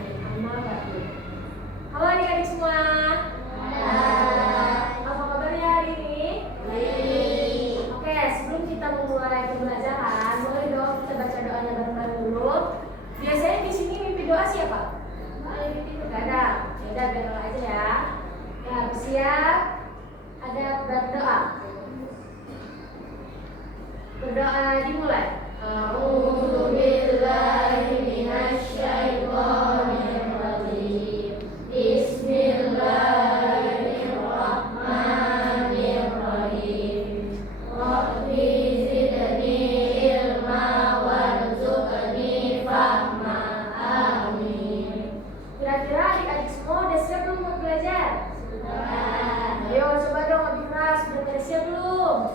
amal ba'du. Halo adik-adik semua. Apa kabarnya hari ini? Oke, sebelum kita memulai pembelajaran, boleh dong kita baca doanya bareng-bareng dulu. Biasanya di sini mimpi doa siapa? Gak ada. Ya udah berdoa aja ya. Ya, siap. Ada berdoa. Berdoa dimulai. A'udzu billahi minasy syaithanir rajim. Bismillahirrahmanirrahim. Rabbi zidni ilma warzuqni fahma. Amin. Kira-kira adik-adik semua udah siap belum buat belajar? Sudah. Ayo coba dong lebih keras. Udah pada siap belum?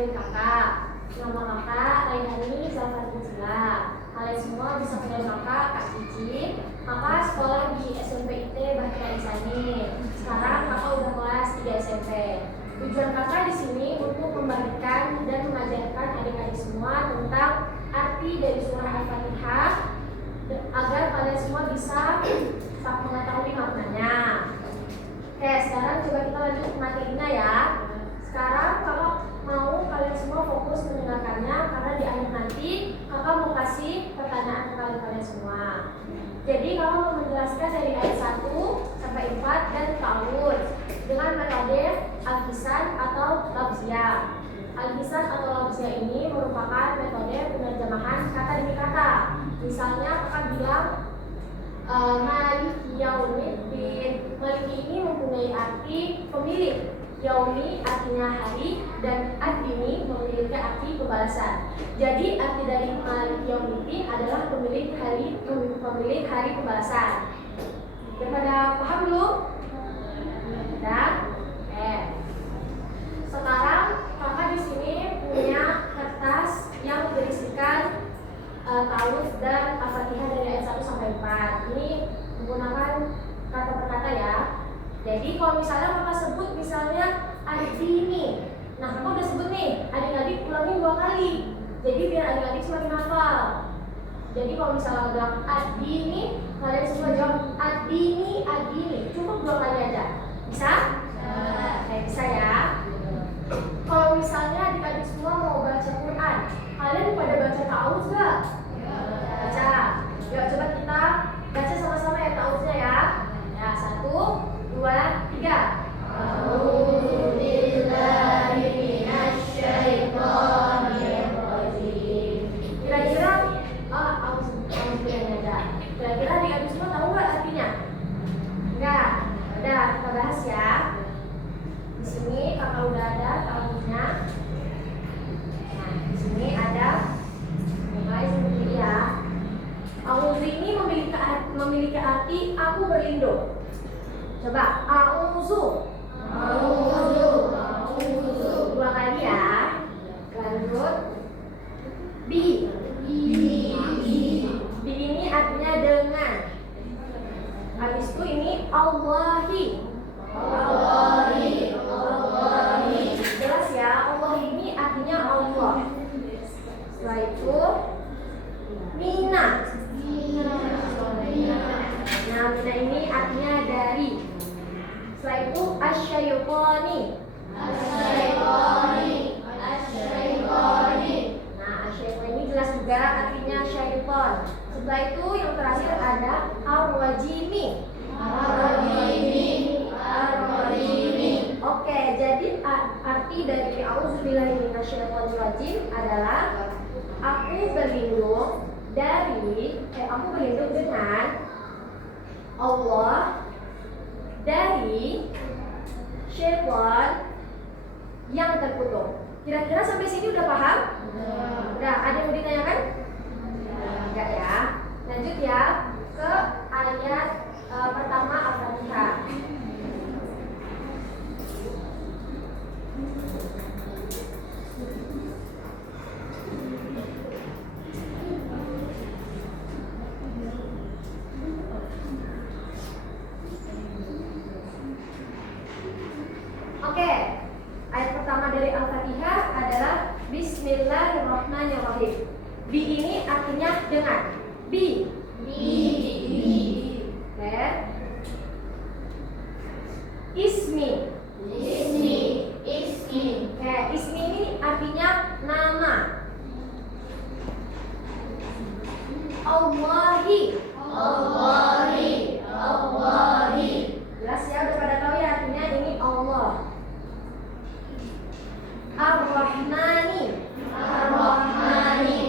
Kakak, nama kakak Raihani Zafar-Nizla. Kalian semua bisa panggil kakak Kak Cici. Kakak sekolah di SMP IT Bahtia Insani. Sekarang kakak udah kelas 3 SMP. Tujuan kakak di sini untuk membagikan dan mengajarkan adik-adik semua tentang arti dari surah Al-Fatihah agar kalian semua bisa mengetahui maknanya. Oke, sekarang coba kita lanjut ke materinya ya. Sekarang kakak mau kalian semua fokus mendengarkannya karena di akhir nanti kakak mau kasih pertanyaan ke kalian semua. Jadi kakak mau menjelaskan dari ayat 1 sampai 4 dan tahun dengan metode al-hisan atau labziyah. Al-hisan atau labziyah ini merupakan metode penerjemahan kata demi kata. Misalnya kakak bilang Maliki yaumiddin. Maliki ini mempunyai arti pemilik. Yaumi artinya hari dan ad-dini memiliki arti pembalasan. Jadi arti dari Maliki yaumiddin adalah pemilik hari pembalasan. Pada paham belum? Sudah? Sekarang kakak di sini punya kertas yang berisikan ta'awudz dan Al-Fatihah dari ayat 1 sampai 4. Ini menggunakan kata per kata ya. Jadi kalau misalnya kakak sebut misalnya ad-dini, nah kakak udah sebut nih, adik-adik ulangin 2 kali. Jadi biar adik-adik semakin hafal. Jadi kalau misalnya bilang ad-dini, kalian semua jawab ad-dini, ad-dini. Cukup 2 kali aja. Bisa? Bisa ya. Kalau misalnya adik-adik semua mau baca Quran, kalian pada baca ta'awudz gak? Baca. Yuk coba kita baca sama-sama ya ta'awudznya ya. Ya, 1, 2, 3. A'udzu billahi minasy syaithanir rajim. Kira-kira kira-kira adik-adik semua tahu nggak artinya? Enggak. Udah, kita bahas ya. Di sini kakak udah ada ta'awudznya. Nah, di sini ada mulai seperti ini ya. A'udzu ini memiliki arti aku berlindung. Coba a'udzu. A'udzu. 2 kali ya. Lanjut. Bi. Bi ini artinya dengan. Habis itu ini Allahi. Jelas ya, Allah ini artinya Allah. Setelah itu Mina. Nah, Mina ini artinya dari. Setelah itu asyaiqoni. Nah, asyaiqoni ini jelas juga artinya syaitan. Setelah itu yang terakhir ada ar-rajimi. Oke, jadi arti dari a'udzubillahi minasyaitonir rajim adalah aku berlindung dengan Allah dari syaitan yang terkutuk. Kira-kira sampai sini udah paham? Udah, ada yang mau ditanyakan? Enggak ya. Lanjut ya ke ayat pertama Al-Fatihah. Oke, ayat pertama dari Al-Fatihah adalah Bismillahirrahmanirrahim. Bi ini artinya dengan. Bi. Oke. Ismi. Oke, ismi ini artinya nama. Allahi. Jelas ya, udah pada tahu ya artinya ini Allah. Ar-Rahmani. Ar-Rahmani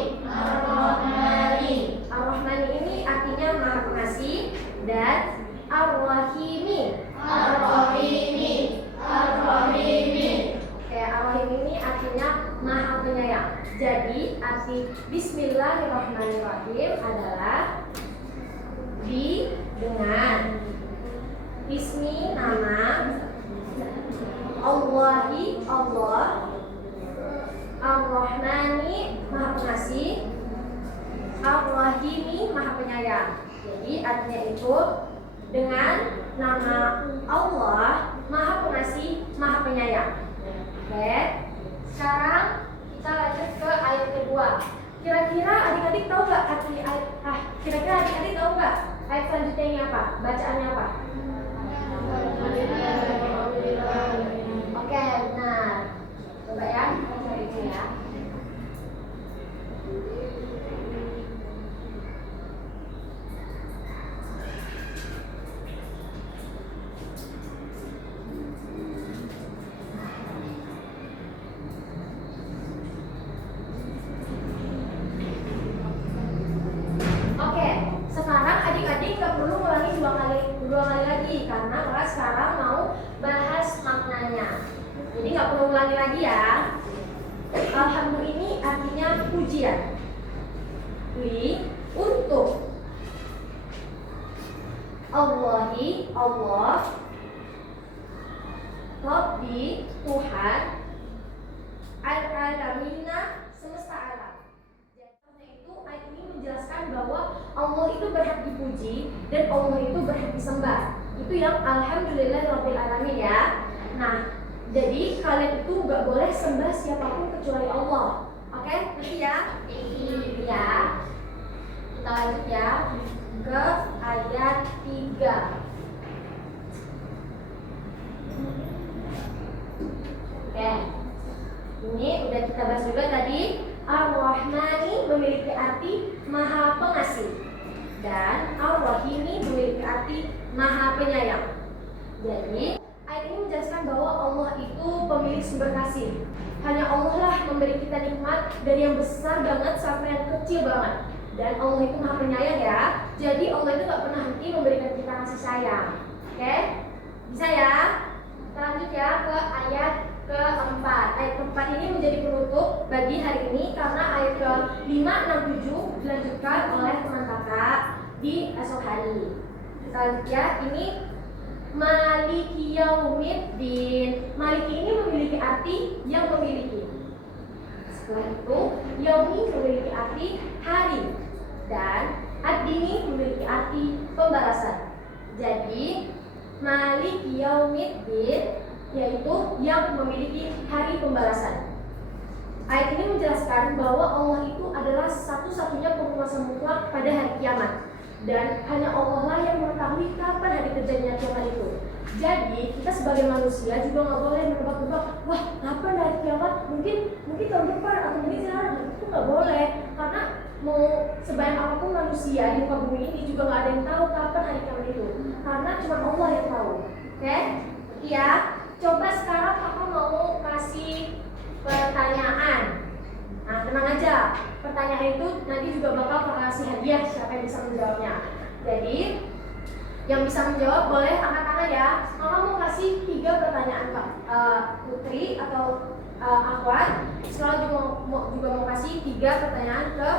ini artinya Maha Pengasih, dan Ar-Rahimi. Oke, Ar-Rahim ini artinya Maha Penyayang. Jadi arti Bismillahirrahmanirrahim adalah dengan, ismi nama, Allahi Allah, Ar-Rahmani Maha Pengasih, Ar-Rahimi Maha Penyayang. Jadi artinya itu dengan nama Allah Maha Pengasih Maha Penyayang. Oke, sekarang kita lanjut ke ayat kedua. Kira-kira adik-adik tahu nggak arti ayat? Kira-kira adik-adik tahu nggak ayat selanjutnya ini apa? Bacaannya apa? Oke, benar. Coba ya, kita cari itu ya. Dua kali lagi karena kelas sekarang mau bahas maknanya. Jadi nggak perlu ulangi lagi ya. Alhamdulillah ini artinya pujian. Untuk. Allahi Allah. Rabbi Tuhan. Al-alamina semesta alam. Itu ayat ini menjelaskan bahwa Allah itu berhak dipuji dan Allah itu berhak disembah. Itu yang alhamdulillahirabbil alamin ya. Nah, jadi kalian itu nggak boleh sembah siapapun kecuali Allah. Oke, ngerti ya? Iya. Kita lanjut ya ke ayat 3. Oke. Ini udah kita bahas juga tadi. Ar-Rahmani memiliki arti Maha Pengasih, dan Ar-Rahimi memiliki arti Maha Penyayang. Jadi ayat ini menjelaskan bahwa Allah itu pemilik sumber kasih. Hanya Allah lah memberi kita nikmat dari yang besar banget sampai yang kecil banget. Dan Allah itu Maha Penyayang ya. Jadi Allah itu gak pernah henti memberikan kita kasih sayang. Oke? Bisa ya? Kita lanjut ya ke ayat keempat. Ayat keempat ini menjadi penutup bagi hari ini karena ayat ke-5, 6, 7 dilanjutkan oleh teman kakak di esok hari. Kita lanjut ya. Ini Maliki Yaumiddin. Maliki ini memiliki arti yang memiliki. Setelah itu Yaumi memiliki arti hari, dan Ad-Dini memiliki arti pembalasan. Jadi Maliki Yaumiddin yaitu yang memiliki hari pembalasan. Ayat ini menjelaskan bahwa Allah itu adalah satu-satunya penguasa mutlak pada hari kiamat, dan hanya Allah lah yang mengetahui kapan hari terjadinya kiamat itu. Jadi kita sebagai manusia juga nggak boleh menebak-nebak, wah kapan hari kiamat? Mungkin tahun depan atau mungkin sekarang. Itu nggak boleh, karena mau sebanyak apapun manusia di muka bumi ini juga nggak ada yang tahu kapan hari kiamat itu, karena cuma Allah yang tahu. Oke? Iya. Coba sekarang aku mau kasih pertanyaan. Nah, tenang aja. Pertanyaan itu nanti juga bakal kasih hadiah siapa yang bisa menjawabnya. Jadi, yang bisa menjawab boleh angkat tangan ya. Mama mau kasih 3 pertanyaan Pak Putri atau Akhwat. Setelah juga mau kasih 3 pertanyaan ke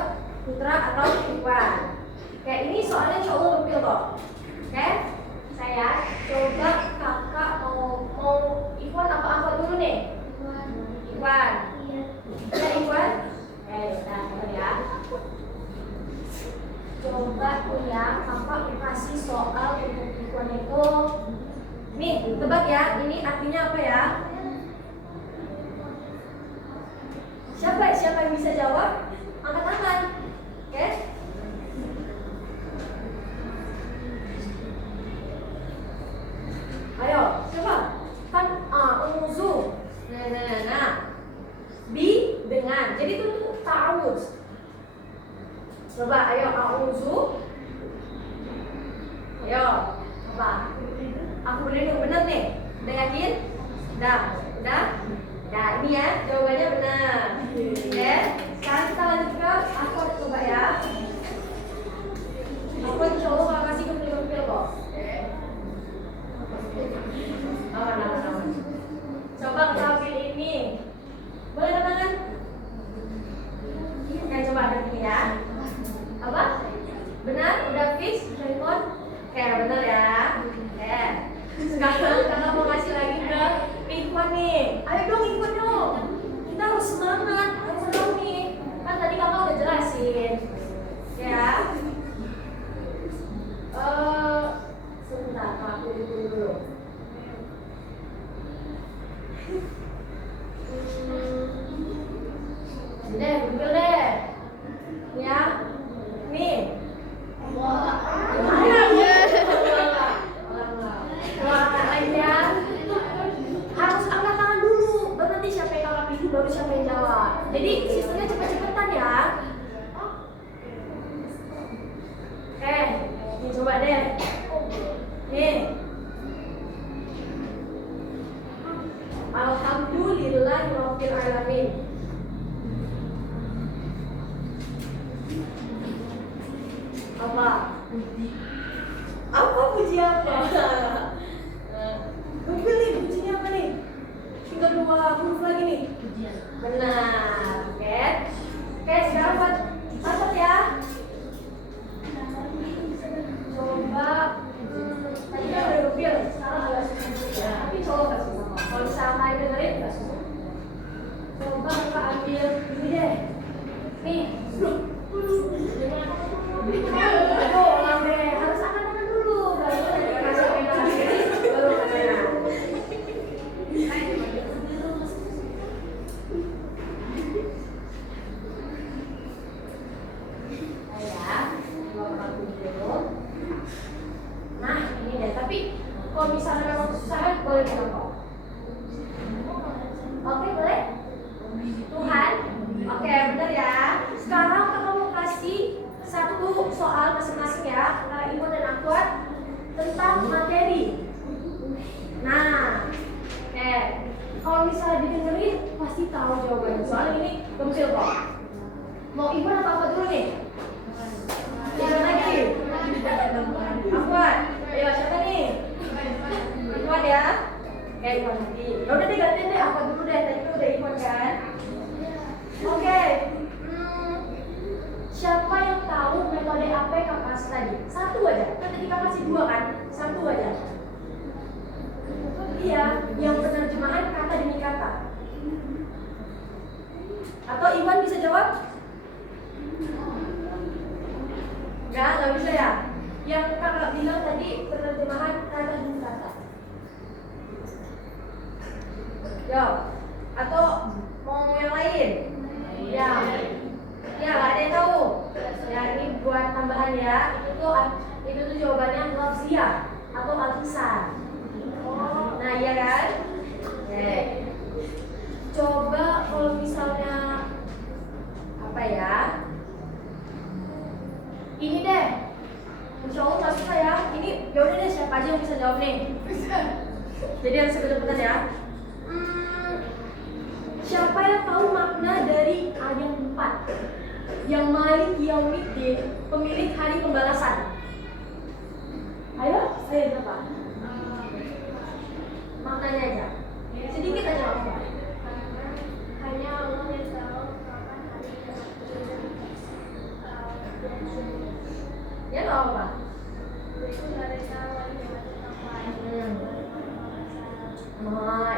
Putra atau Ikhwan. Oke, ini soalnya insya Allah gempil kok. Oke? Saya coba kakak mau Ikhwan apa Akhwat dulu nih? Ikhwan. Ya Ikhwan. Kita coba ya. Coba ya, kakak kasih soal untuk Ikhwan itu. Nih, tebak ya. Ini artinya apa ya? Siapa yang bisa jawab? Angkat tangan. Oke? Coba, ayo auzu. Ayo, apa? Aku berlindung, bener nih. Udah yakin? Udah? Nah, ini ya, jawabannya benar. Oke, sekarang kita lanjut ke aku coba ya. Aku insya Allah gak kasih kepil-kepil kok. Aman. Coba kita ambil ini. Boleh tangan? Oke, coba ada ini ya. Apa? Benar? Udah fix? Handphone? Oke, benar ya. Oke. Sekarang kakak mau kasih lagi ke Ikhwan nih. Ayo dong Ikhwan dong. Kita harus semangat. Harus senang nih. Kan tadi kakak udah jelasin. Ya. Sebentar, aku dulu. Google deh. Ya. Nih. Harus angkat tangan dulu, baru nanti siapa yang kakak pilih baru siapa yang jawab. Jadi sistemnya cepet-cepetan ya. Nih coba deh. Nih. Alhamdulillahirabbil alamin. Apa? Puji apa? Google nih, pujinya apa nih? Tinggal 2 huruf lagi nih. Benar. Oke, sekarang buat catat ya. Coba tadi kan udah Google, sekarang agak susah ya. Tapi coba gak susah kok. Kalau bisa kalian dengerin gak susah. Coba kita ambil ini deh. Nih. Aduh, lambe. Harus angkat tangan dulu. Baru nanti kasih kamera. Baru kamera. Nah, ini deh. Tapi kalau misalnya memang susah, boleh contoh. Oke, boleh? Tuhan. Oke, bener ya. Sekarang kakak mau kasih satu soal masing-masing ya, antara Ibu dan Akhwat tentang materi. Nah, kalau misalnya didengerin pasti tahu jawabannya. Soalnya ini gempil kok. Mau Ibu atau apa dulu nih? Siapa lagi? Akhwat. Ayo siapa nih? Akhwat ya. Ikhwan lagi. Ya udah deh gantian deh, Akhwat dulu deh. Tadi itu udah Ikhwan kan? Oke. Siapa yang tahu metode APK pas tadi? Satu aja. Kan tadi kakak kasih 2 kan? Satu aja. Iya, yang penerjemahan kata demi kata. Atau Iwan bisa jawab? Nggak bisa ya? Yang kakak bilang tadi penerjemahan kata demi kata. Yo, atau mau yang lain? Ya, nggak ada yang tahu. Ya, ini buat tambahan ya. Itu tuh jawabannya lafziyah atau al-lisan. Nah, iya kan? Oke. Coba kalau misalnya apa ya? Ini deh. Insya Allah nggak susah ya. Ini yaudah deh, siapa aja yang bisa jawab nih? Jadi harus cepet-cepetan ya. Siapa yang tahu makna dari ayat 4 yang Malik Yaumiddin, pemilik hari pembalasan? Ayo siapa? Maknanya aja. Sedikit aja apa? Hanya Allah yang tahu kapan hari ya tahu apa?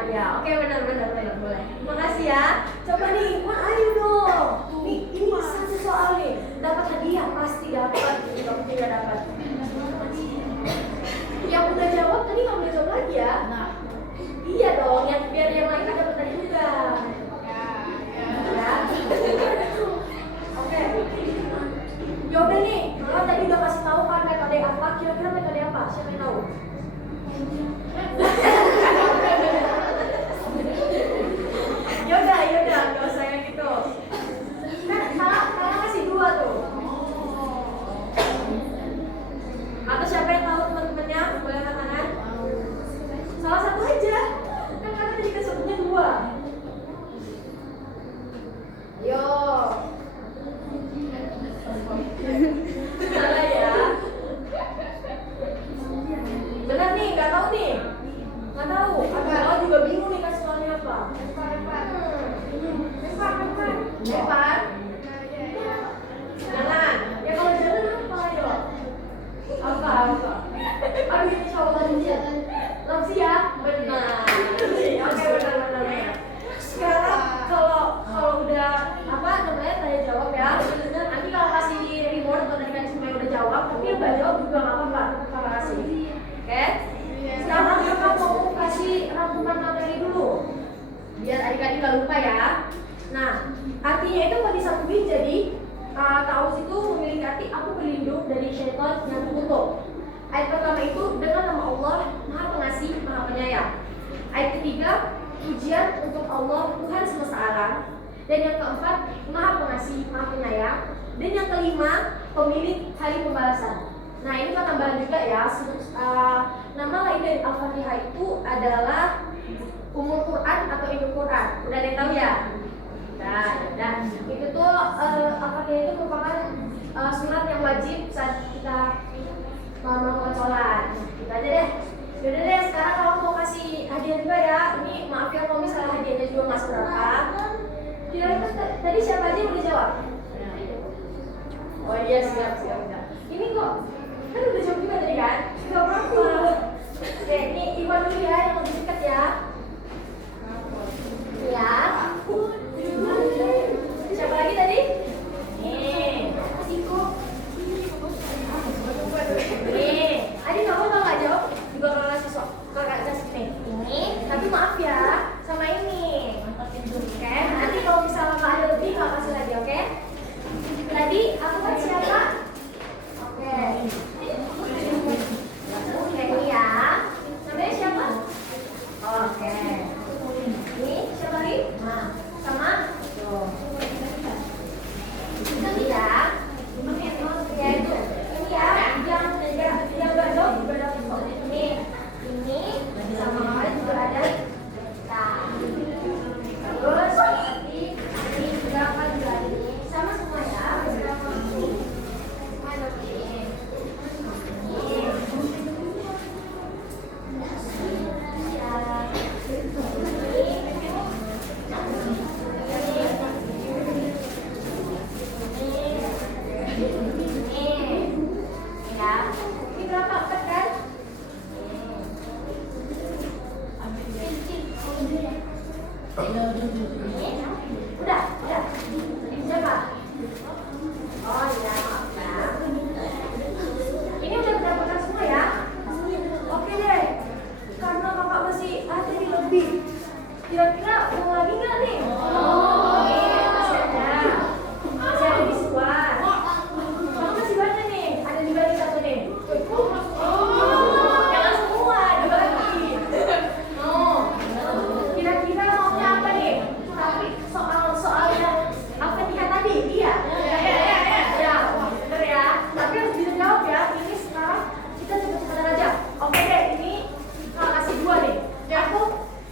Ya, oke benar boleh. Makasih ya. Coba nih, Ikhwan ayo dong. Nih, ini satu soal nih. Dapat hadiah pasti dapat. Kalau tidak dapat. Yang udah jawab tadi nggak boleh jawab lagi ya. Nah, iya dong. Yang biar yang lain dapat tadi juga. Ya. Oke. Yaudah nih. Kalau tadi udah kasih tahu kan metode apa? Kira-kira metode apa? Siapa yang tahu? Yaudah, gak usah yang gitu. Kan kakak kasih 2 tuh. dari syaitan yang terkutuk. Ayat pertama itu dengan nama Allah Maha Pengasih, Maha Penyayang. Ayat ketiga, pujian untuk Allah Tuhan semesta alam. Dan yang keempat, Maha Pengasih, Maha Penyayang. Dan yang kelima, pemilik hari pembalasan. Nah, ini kan tambahan juga ya. Nama lain dari Al-Fatihah itu adalah Ummul Quran atau Induk Quran. Udah ada yang tahu ya? Nah, itu tuh Al-Fatihah itu merupakan surat yang wajib saat kita melakukan sholat. Gitu aja deh. Yaudah deh, sekarang kalau mau kasih hadiah juga ya. Ini maaf ya kalau misalnya hadiahnya juga nggak seberapa. Kira-kira tadi siapa aja yang boleh jawab? Oh iya, siap. Ini kok kan udah jawab juga tadi kan? Gak apa-apa. Oke, ini Iwan dulu ya yang lebih dekat ya. Ya. Siapa lagi tadi? Nih, Siko. Nih, Adi kamu tau gak jawab? Juga kalau ngasih kakak kasih nih. Ini, tapi maaf ya, sama ini. Oke, nanti kalau misalnya nggak ada lebih nggak kasih lagi, oke? Tadi aku kan siapa? Oke. Oke, ini ya. Namanya siapa? Oke. Ini siapa lagi? Nah, sama? Tuh. Ini ya. Ya itu. Ini ya. Yang badok kok. Ini sama juga ada. Nah. Terus nanti ini berapa juga ini sama semua ya. Berapa ini? Mana ini? Udah. Siapa? Oh iya, maaf ya. Ini udah mendapatkan semua ya? Oke deh. Karena kakak masih ada di lebih. Kira-kira mau lagi nggak nih? Masih ada. Masih ada di sekolah. Kamu masih banyak nih. Ada di balik satu nih. Jangan semua, dibagi. Kira-kira maunya apa nih? Tapi soal yang Al-Fatihah tadi, iya. Ya, bener ya. Tapi harus bisa jawab ya. Ini sekarang kita cepet-cepetan aja. Oke deh, ini kasih dua nih.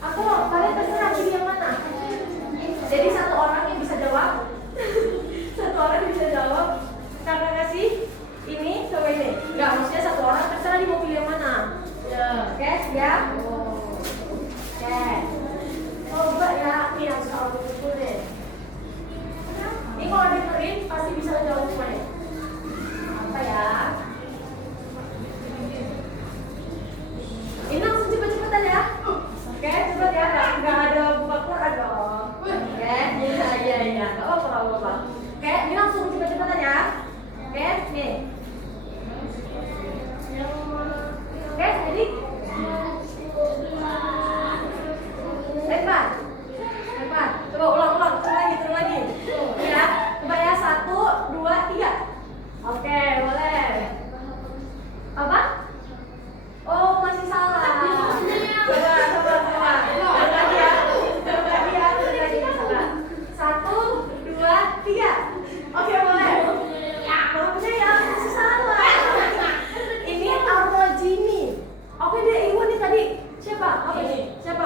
Aku kalian terserah pilih yang mana. Jadi satu orang yang bisa jawab. Satu orang yang bisa jawab. Kakak kasih ini coba ini. Enggak, maksudnya satu orang terserah dia mau pilih yang mana. Oke, siap? Oke. Coba ya, ini harus aku dulu deh. Ini kalau dengerin pasti bisa jawab semuanya. Apa ya? Ini langsung cepet-cepetan ya. Oke, cepet ya. Nggak ada buka Quran dong. Oke, iya. Nggak apa-apa. Oke, ini langsung cepet-cepetan ya. Oke, nih. Oke, jadi lebar. Coba ulang. Turun lagi. Ya, coba ya 1, 2, 3. Oke, boleh. Apa? Oh, masih salah. Coba. Turun lagi ya. Coba. 1, 2, 3. Oke, boleh. Maksudnya ya masih salah. Ini Al-Rajimi. Oke deh, Iwan nih tadi. Siapa? Apa ini? Siapa?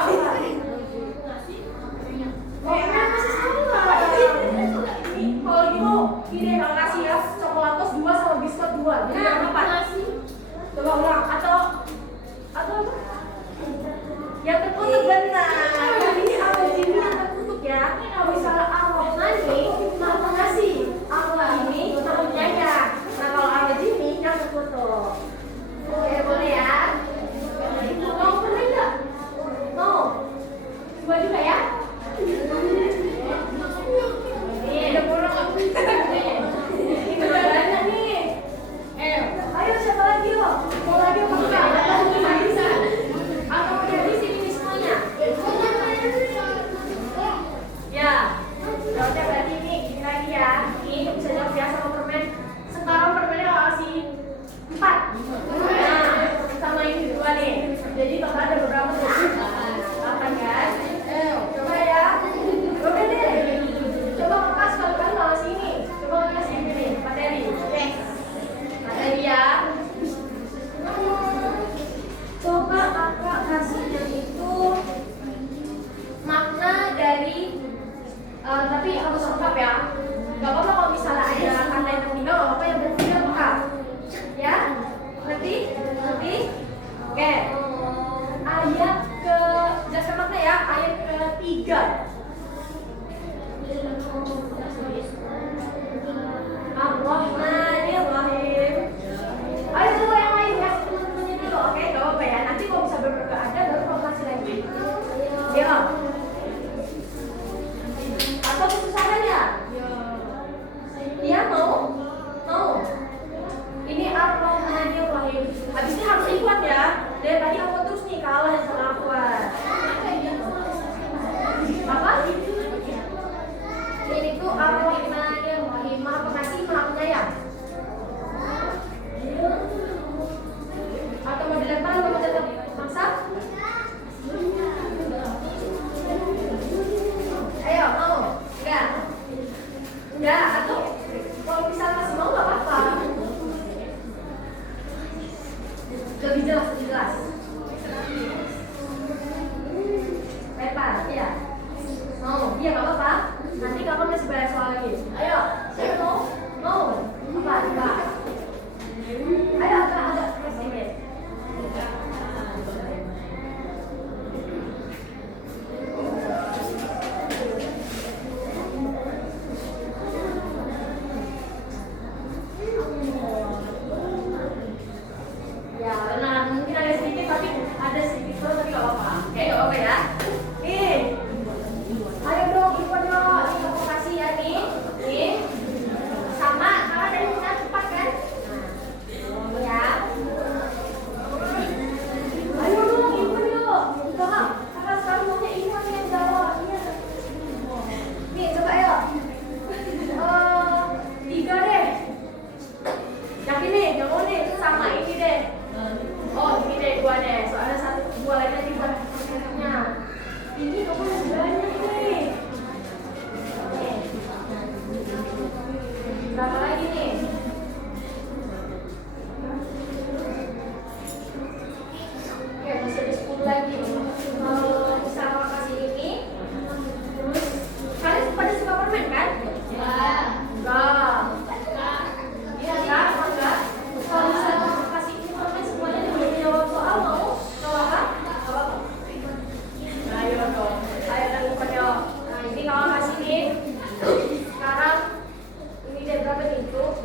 Oh, masih salah. Kalau gitu, ini kalau kasih ya coklatos 2 sama biskuit 2. Jadi berapa? Coba ulang. Atau apa? Yang tertutup benar. Ini Al-Jini yang tertutup ya. Kalau misalnya Ar-Rahmani, Maha Pengasih. Al-Rahimi, Maha Penyayang. Nah, kalau Al-Jini yang tertutup. Oke, boleh ya. Mau pernah nggak? Mau? Dua juga ya? Ini ada borong. Ini udah banyak nih. Ayo siapa lagi loh? Mau lagi apa enggak? Atau bisa? Atau udah di sini semuanya?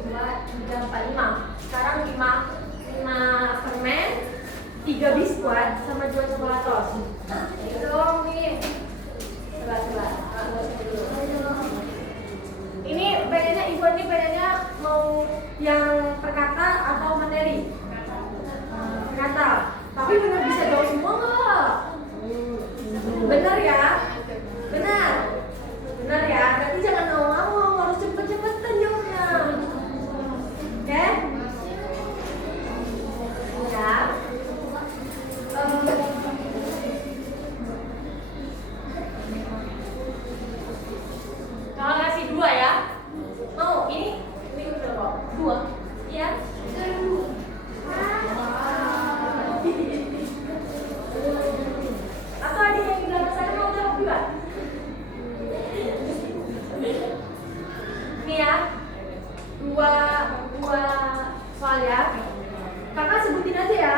2, 3, 4, 5. Sekarang 5 permen, 3 biskuit sama 2 coklatos. Itu dong nih. Coba. Ini pengennya Ibu ini pengennya mau yang perkata atau materi? Perkata. Tapi benar bisa jawab semua nggak? Benar ya? Benar ya? Tapi jangan ngawang-ngawang, harus cepet-cepetan jawabnya. Oke? Ya. Kalau ngasih 2 ya? Mau? Ini berapa? 2? Iya? Atau ada yang di belakang sana mau jawab juga? Nih ya, dua soal ya. Kakak sebutin aja ya.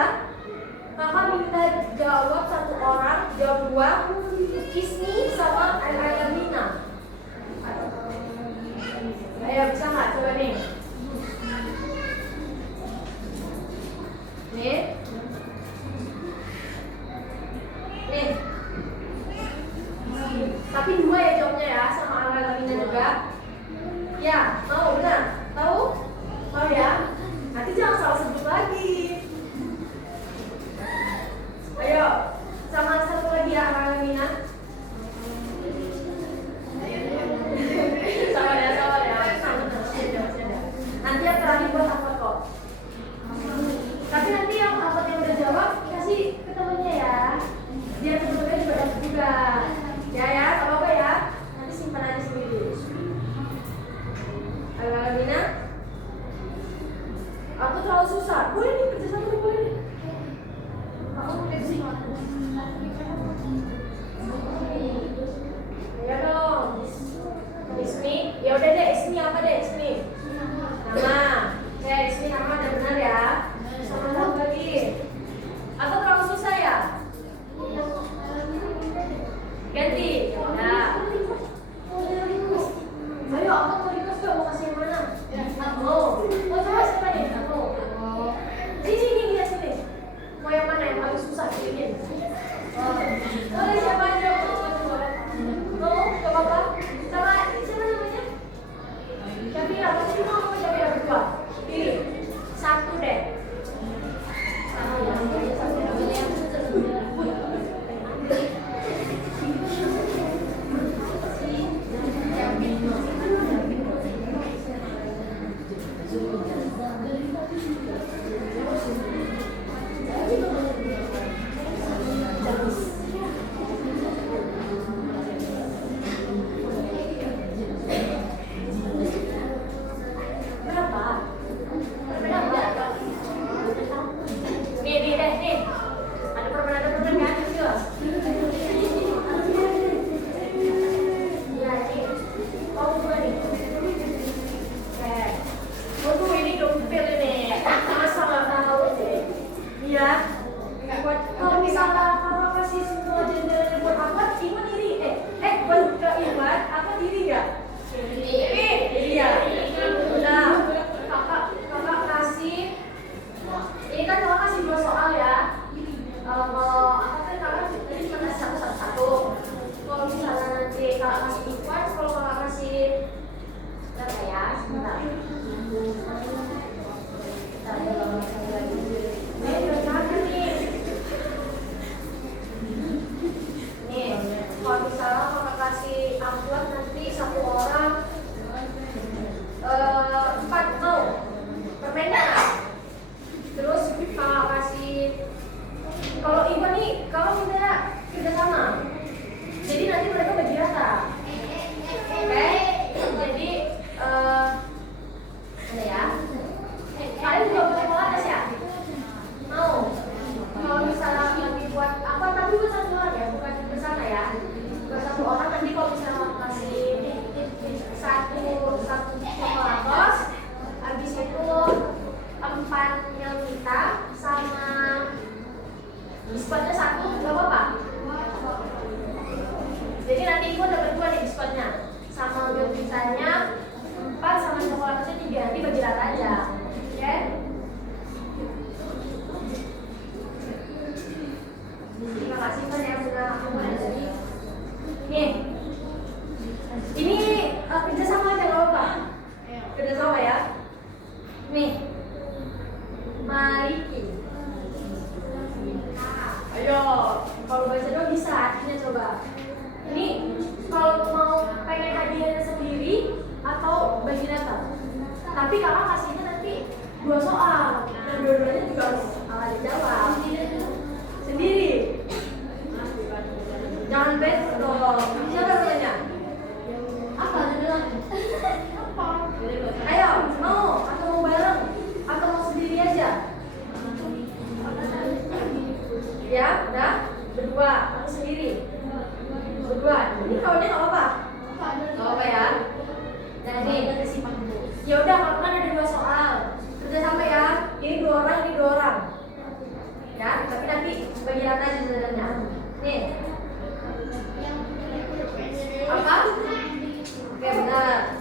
Kakak minta jawab 1 orang, jawab 2. Isni sama Al-Alamina. Ayo bisa nggak? Coba nih. Nih. Tapi 2 ya jawabnya ya, sama Al-Alamina juga. Ya, mau benar? Tahu? Tahu ya? Nanti jangan salah sebut lagi. Ayo, sama 1 lagi ya Al-Alamina. Sabar ya. Nanti yang terakhir buat apa kok? Tapi nanti yang apa yang udah jawab kasih ke temennya ya. Biar temennya juga dapat juga. Ya, apa ya? Nanti simpan aja sendiri. Alina, aku terlalu susah. Boleh nih kerja sama boleh nih. Kamu kerja sih. Ya dong. Ismi, ya udah deh. Ismi apa deh? Ismi. Nama. Oke, Ismi nama ada benar ya. Sama satu lagi. Atau terlalu susah ya? Ganti. Ya. Ayo, aku mau request dong, mau kasih yang mana? Aku. Oh, coba siapa nih? Aku. Sini lihat sini. Mau yang mana yang paling susah bikin? Oh, siapa aja? Mau? Coba apa? Sama siapa namanya? Syafira, pasti mau Syafira berdua. Pilih 1 deh. sebentar aja. Oke? Terima kasih Pak yang sudah mengajarkan. Nih, ini kerjasama aja nggak apa-apa. Kerjasama ya. Nih, Maliki. Ayo, kalau baca doang bisa artinya coba. Ini kalau mau pengen hadiahnya sendiri atau bagi data. Tapi kakak kasihnya nanti 2 soal dan dua-duanya juga harus dijawab sendiri. Jangan bet dong. Siapa yang tanya? Apa adalah? Ayo, mau atau mau bareng atau mau sendiri aja? Ya, udah berdua atau sendiri? Berdua. Ini kawannya nggak apa-apa? Nggak apa-apa ya. Nah ini, ya udah kalau kan ada 2 soal kerja sama ya. Ini 2 orang, ini 2 orang. Ya, tapi nanti bagi rata aja sebenarnya. Nih. Apa? Oke, benar.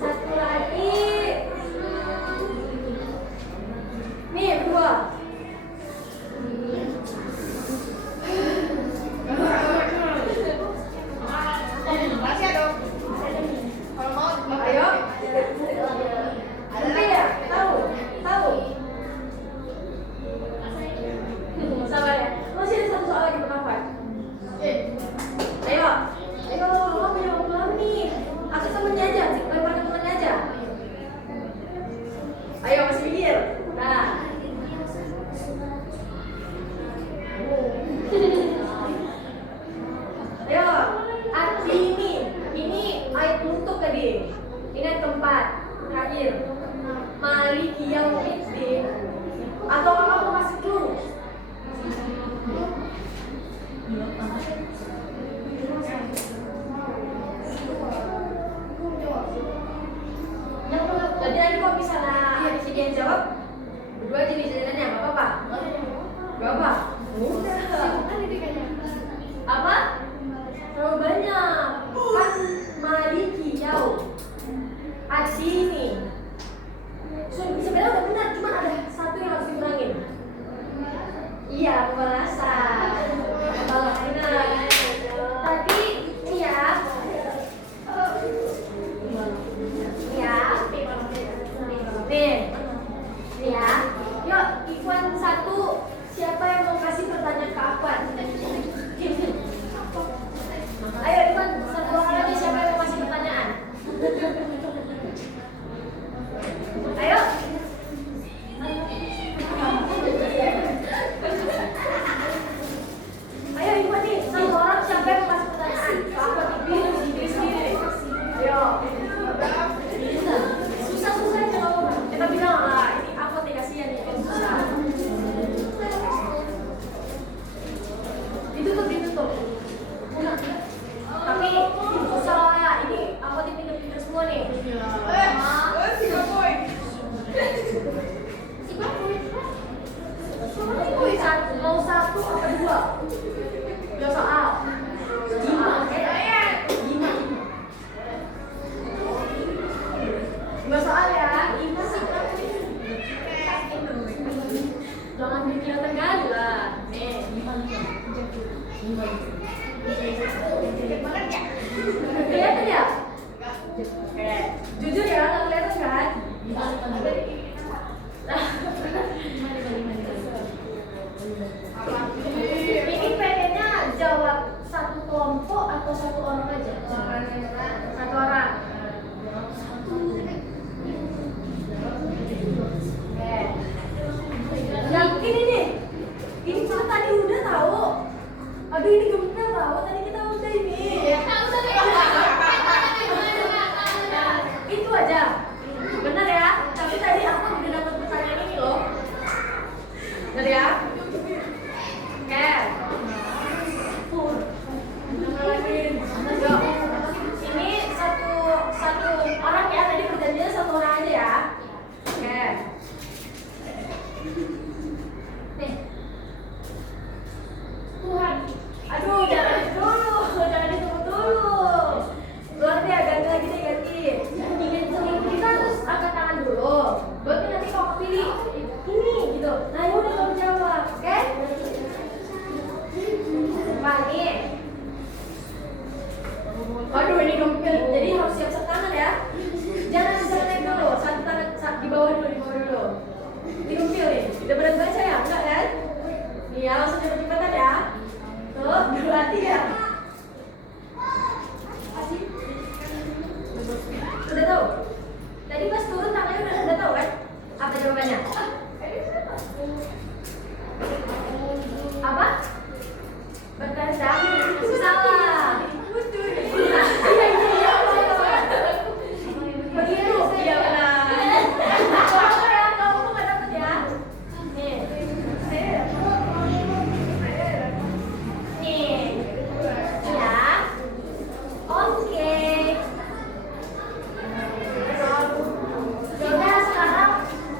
Satu lagi. Nih, berdua. Ayo. Ada ya? Tahu? Sabar ya. Masih ada 1 soal lagi penafas. Ayo, lo punya waktu nih. Atau temennya aja, lempar ke temennya aja. Ayo, masih mikir. Nah. Ayo, arti ini ayat untuk tadi. Ingat tempat terakhir. Maliki yaumiddin. Atau kamu kasih clue? Jadi nanti kalau misalnya ada yang jawab, berdua jadi jajanannya, nggak apa-apa? Nggak apa? Udah. Apa? Terlalu banyak. Kan Maliki yau. Adini. Sebenarnya udah benar, cuma ada 1 yang harus dikurangin. Iya, pemanasan. Kalau benar. Tapi ini ya. Nih ya, yuk Ikhwan 1, siapa yang mau kasih pertanyaan ke Afwan? Ayo Ikhwan, 1 orang aja, siapa yang mau kasih pertanyaan? Ayo. Ayo Ikhwan nih, 1 orang siapa yang mau kasih pertanyaan? Ke Afwan, diri sendiri. Ayo. Susah-susah aja kalau kita bilang lah, ini aku nih kasihan nih yang susah. Ditutup. Tapi susah lah, ini aku nih pinter-pinter semua nih. Si Baboy. Mau 1 apa 2? 2 soal. 5. 2 soal ya. Jangan bikin tegang lah. Nih. Kelihatan ya? Oke. Jujur ya, nggak kelihatan kan? Ini pengennya jawab 1 kelompok atau 1 orang aja? 1 orang. Yang ini nih, ini kita tadi udah tahu. Aduh ini gemeter tahu, tadi kita udah ini. Itu aja, benar ya. Tapi tadi aku dulu. Minum pil nih. Udah berat baca ya? Enggak kan? Iya, langsung cepet-cepetan ya. Tuh, 2, 3. Asik. Udah tahu? Tadi pas turun tangannya udah tahu kan? Apa jawabannya? Apa? Berkasa? Salah. Iya. Begitu. Iya benar. Kalau ya, kalau kamu nggak dapet ya. Nih. Ya. Oke. Yaudah, sekarang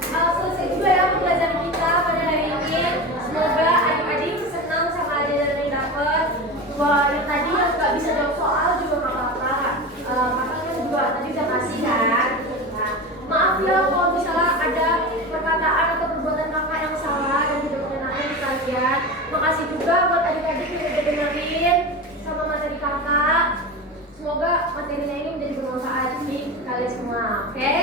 selesai juga ya pembelajaran kita pada hari ini. Semoga adik-adik senang sama ajaran yang dapat. Wah, yang tadi yang nggak bisa jawab soal juga nggak apa-apa. Kakak kan juga tadi udah kasih kan. Nah, maaf ya kalau misalnya ada perkataan atau perbuatan kakak yang salah dan tidak menyenangkan di kalian. Makasih juga buat adik-adik yang udah dengerin sama materi kakak. Semoga materinya ini menjadi bermanfaat di kalian semua. Oke?